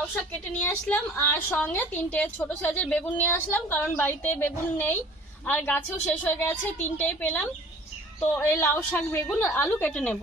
লাউ শাক কেটে নিয়ে আসলাম আর সঙ্গে 3টে ছোট সাইজের বেগুন নিয়ে আসলাম, কারণ বাড়িতে বেগুন নেই আর গাছেও শেষ হয়ে গেছে, 3টেই পেলাম। তো এই লাউ শাক, বেগুন আর আলু কেটে নেব।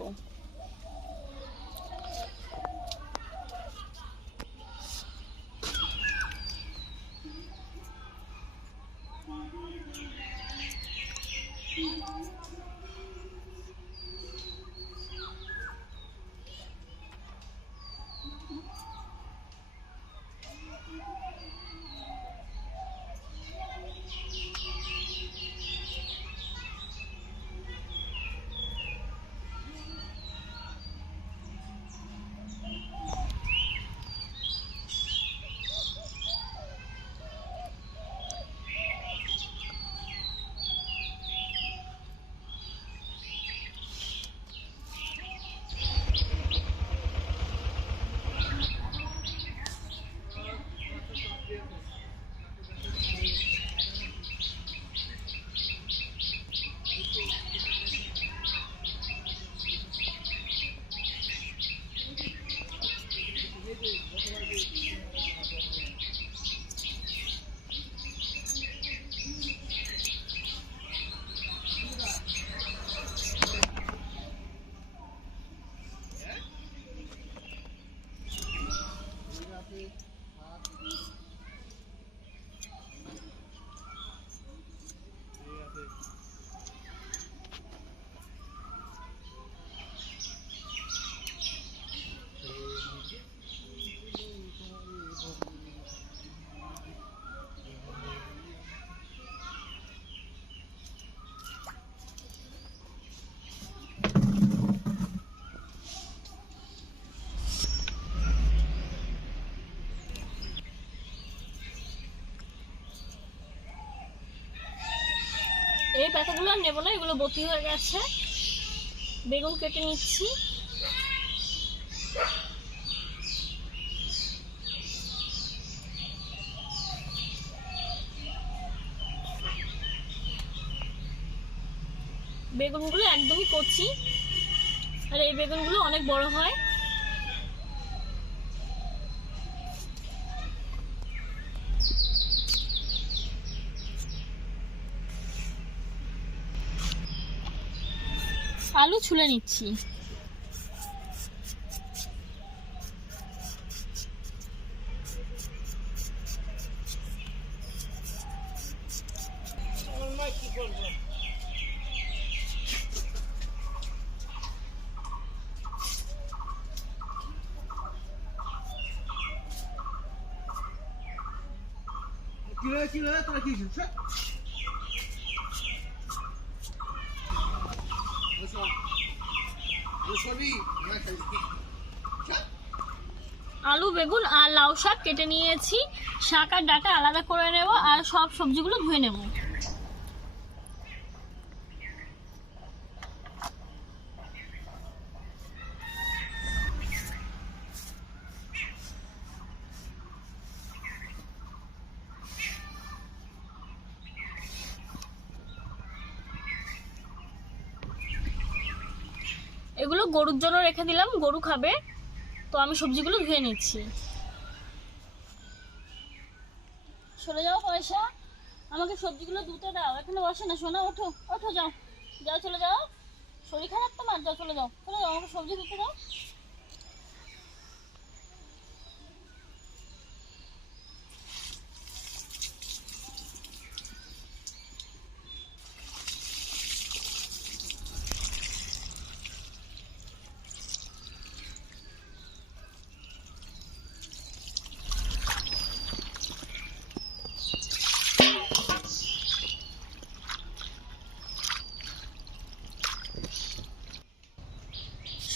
এই পাতাগুলো আর নেবো না, এগুলো বতি হয়ে গেছে। বেগুন কেটে নিচ্ছি। বেগুনগুলো একদমই কচি, আর এই বেগুনগুলো অনেক বড় হয়। আলু ছুলে নিচ্ছি। আলু, বেগুন আর লাউ শাক কেটে নিয়েছি। শাক আর ডাঁটা আলাদা করে নেব আর সব সবজিগুলো ধুয়ে নেব। এগুলো গরুর জন্য রেখে দিলাম, গরু খাবে। তো আমি সবজিগুলো ধুয়ে নিচ্ছি। চলে যাও পয়সা, আমাকে সবজিগুলো ধুতে দাও। এখানে বসে না সোনা, ওঠো ওঠো, যাও যাও, চলে যাও। শরীর খারাপ তোমার, যাও চলে যাও, চলে যাও, আমাকে সবজি ধুতে দাও।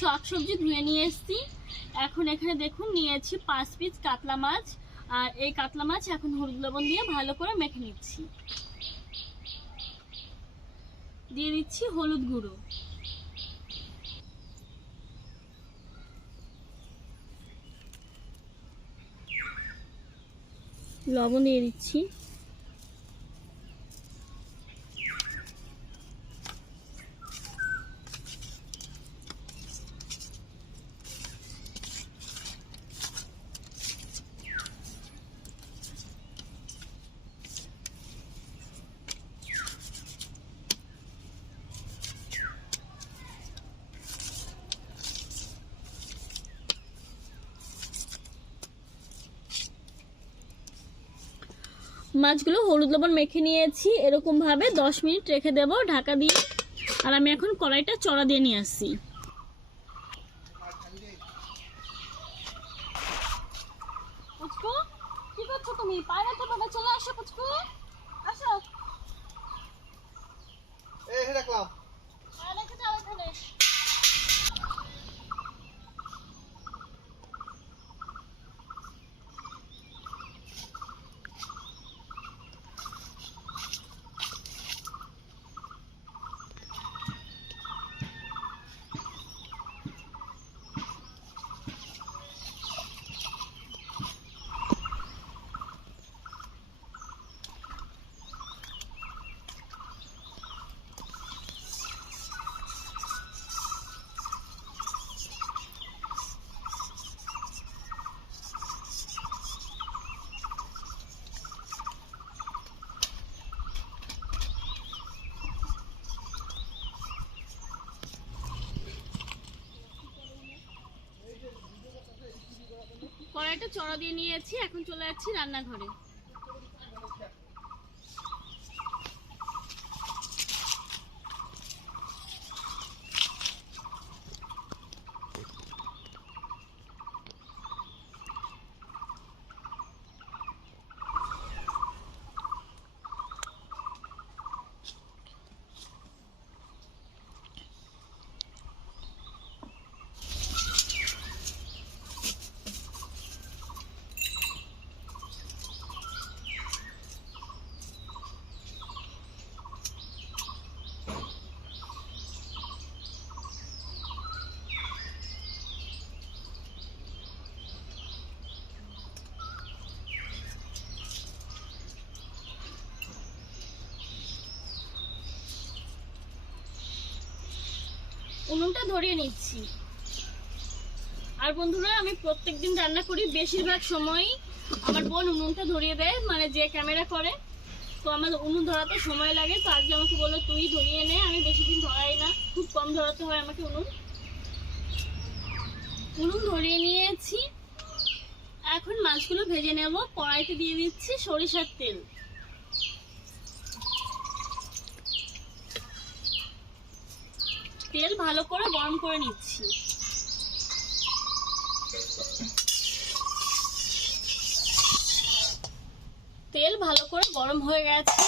শাকসবজি ধুয়ে নিয়ে এসেছি। এখন এখানে দেখুন নিয়েছি 5 পিস কাতলা মাছ, আর এই কাতলা মাছ এখন হলুদ লবণ দিয়ে ভালো করে মেখে নিচ্ছি। দিয়ে দিচ্ছি হলুদ গুঁড়ো, লবণ দিয়ে দিচ্ছি, মাছগুলো হলুদ লবণ মেখে নিয়েছি, এরকম ভাবে 10 মিনিট রেখে দেব ঢাকা দিয়ে। আর আমি এখন কড়াইটা চড়া দিয়ে নিয়ে আসছি। পুচকু কি করছো তুমি? পায়রা তো বাবা, চলে আসো পুচকু, আসো। এই রাখলাম, রেখে যাও এখানে। কড়াইটা চড়া দিয়ে নিয়েছি, এখন চলে যাচ্ছি রান্নাঘরে। উনুনটা ধরিয়ে নিচ্ছি। আর বন্ধুরা, আমি প্রত্যেকদিন রান্না করি, বেশিরভাগ সময়ই আমার বোন উনুনটা ধরিয়ে দেয়, মানে যে ক্যামেরা করে। তো আমার উনুন ধরাতে সময় লাগে, তো আজকে আমাকে বললো তুই ধরিয়ে নে। আমি বেশি দিন ধরাই না, খুব কম ধরাতে হয় আমাকে উনুন। উনুন ধরিয়ে নিয়েছি, এখন মাছগুলো ভেজে নেব। কড়াইতে দিয়ে দিচ্ছি সরিষার তেল। তেল ভালো করে গরম করে নিচ্ছি। তেল ভালো করে গরম হয়ে গেছে,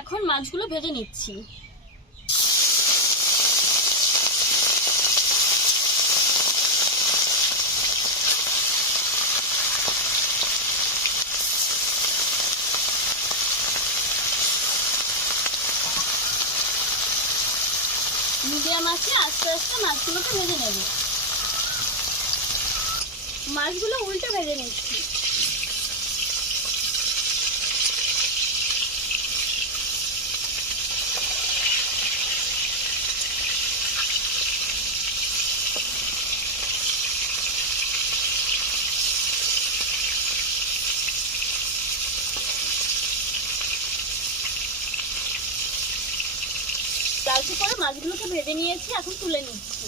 এখন মাছগুলো ভেজে নিচ্ছি। মিডিয়াম আছে, আস্তে আস্তে মাছগুলোকে ভেজে নেব। মাছগুলো উল্টে ভেজে নিচ্ছি। লালচে করে মাছগুলোকে ভেজে নিয়েছি, এখন তুলে নিচ্ছি।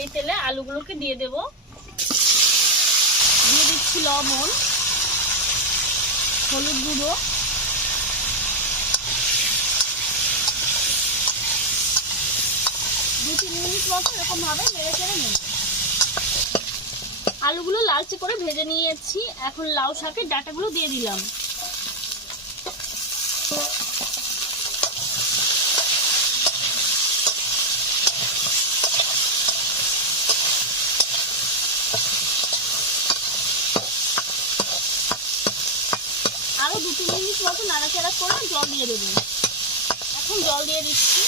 এই তেলে আলুগুলোকে দিয়ে দেব। দিয়ে দিচ্ছি লবণ, হলুদ গুঁড়ো, দু-তিন মিনিট মতো এরকম ভাবে নেড়ে চেড়ে নেব। আলুগুলো লালচে করে ভেজে নিয়েছি, এখন লাউ শাকের ডাঁটাগুলো দিয়ে দিলাম। আরো 2-3 মিনিট মতো নাড়াচাড়া করে জল দিয়ে দেবো। এখন জল দিয়ে দিচ্ছি।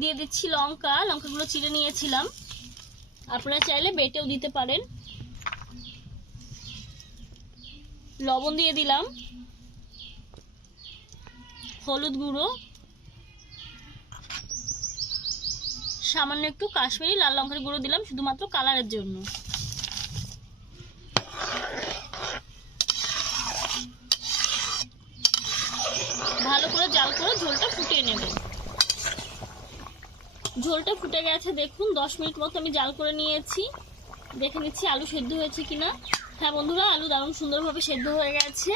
দিয়ে দিচ্ছি লঙ্কা, লঙ্কাগুলো চিড়ে নিয়েছিলাম, আপনারা চাইলে বেটেও দিতে পারেন। লবণ দিয়ে দিলাম, হলুদ গুঁড়ো, সামান্য একটু কাশ্মীরি লাল লঙ্কার গুঁড়ো দিলাম শুধুমাত্র কালারের জন্য। ভালো করে জাল করে ঝোলটা ফুটিয়ে নেব। ঝোলটা ফুটে গেছে, দেখুন 10 মিনিট মতো আমি জাল করে নিয়েছি। দেখে নিচ্ছি আলু সেদ্ধ হয়েছে কিনা। হ্যাঁ বন্ধুরা, আলু দারুণ সুন্দরভাবে সেদ্ধ হয়ে গেছে।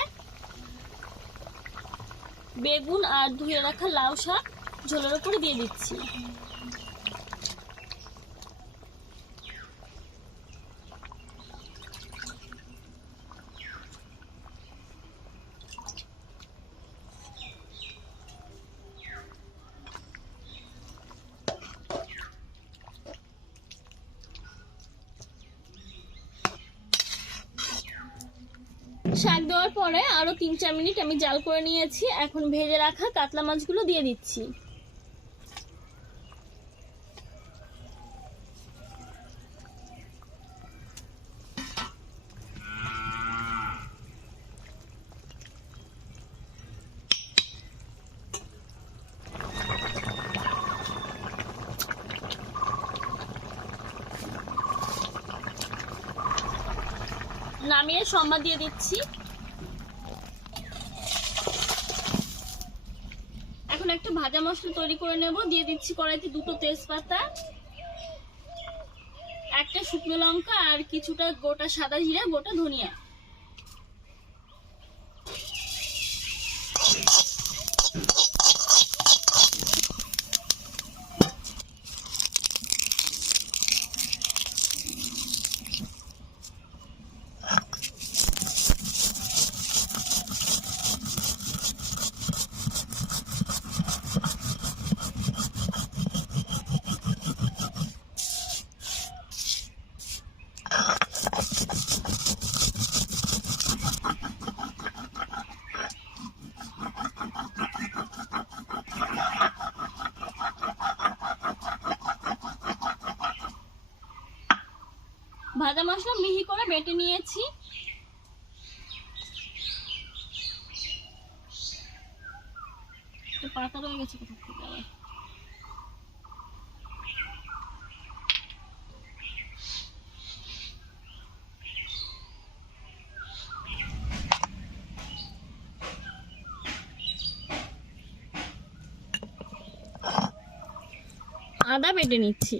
বেগুন আর ধুয়ে রাখা লাউ শাক ঝোলের উপরে দিয়ে দিচ্ছি। শাক দেওয়ার পরে আরো 3-4 মিনিট আমি জাল করে নিয়েছি। এখন ভেজে রাখা কাতলা মাছগুলো দিয়ে দিচ্ছি। নামিয়ে সম্বাদ দিয়ে দিচ্ছি। এখন একটু ভাজা মশলা তৈরি করে নেব। দিয়ে দিচ্ছি কড়াইতে 2টো তেজপাতা, 1টা শুকনো লঙ্কা আর কিছুটা গোটা সাদা জিরা, গোটা ধনিয়া। ভাজা মশলা মিহি করে বেটে নিয়েছি। পাতা রয়ে গেছে কোথা থেকে আবার। আদা বেটে নিচ্ছি।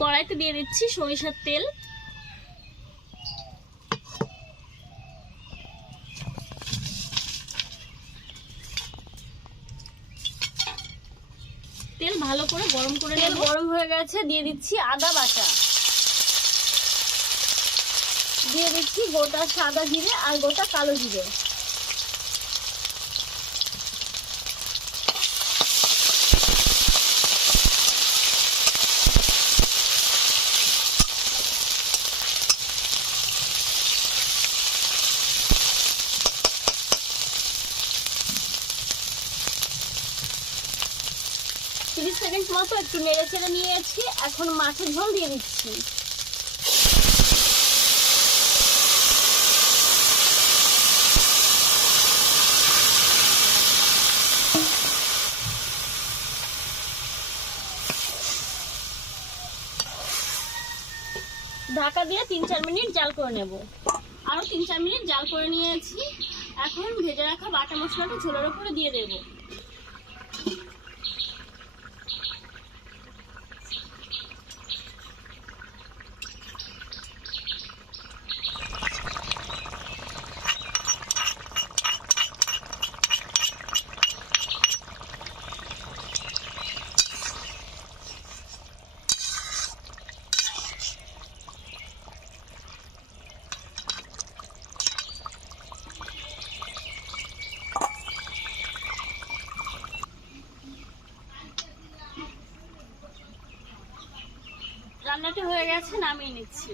কড়াইতে দিয়ে দিচ্ছি সরিষার তেল। তেল ভালো করে গরম করে নেব। গরম হয়ে গেছে, দিয়ে দিচ্ছি আদা বাটা, দিয়ে দিচ্ছি গোটা সাদা জিরে আর গোটা কালো জিরে। 30 সেকেন্ড মতো একটু নেড়ে চেড়ে নিয়েছি। এখন মাছের ঝোল দিয়ে দিচ্ছি। ঢাকা দিয়ে 3-4 মিনিট জাল করে নেব। আরো 3-4 মিনিট জাল করে নিয়েছি। এখন ভেজে রাখা বাটা মশলাটা ঝোলের উপরে দিয়ে দেব। রান্নাটা হয়ে গেছে, নামিয়ে নিচ্ছি।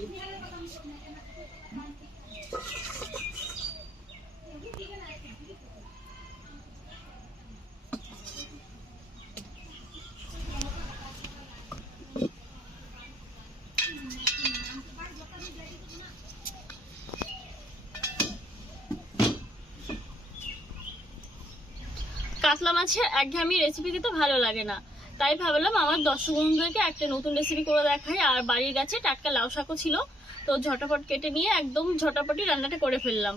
কাতলা মাছের একঘেয়েমি রেসিপি খেতে ভালো লাগে না, তাই ভাবলাম আমার দর্শক বন্ধুদেরকে একটা নতুন রেসিপি করে দেখাই। আর বাড়ির গাছে টাটকা লাউ শাকও ছিল, তো ঝটাপট কেটে নিয়ে একদম ঝটাপটি রান্নাটা করে ফেললাম।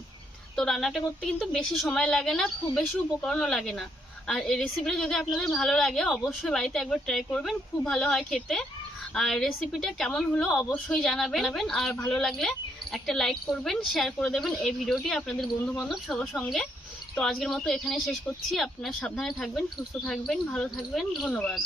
তো রান্নাটা করতে কিন্তু বেশি সময় লাগে না, খুব বেশি উপকরণও লাগে না। আর এই রেসিপিটা যদি আপনাদের ভালো লাগে অবশ্যই বাড়িতে একবার ট্রাই করবেন, খুব ভালো হয় খেতে। আর রেসিপিটা কেমন হলো অবশ্যই জানাবেন। আর ভালো লাগলে একটা লাইক করবেন, শেয়ার করে দেবেন এই ভিডিওটি আপনাদের বন্ধু বান্ধব সবার সঙ্গে। তো আজকের মতো এখানে শেষ করছি। আপনারা সাবধানে থাকবেন, সুস্থ থাকবেন, ভালো থাকবেন। ধন্যবাদ।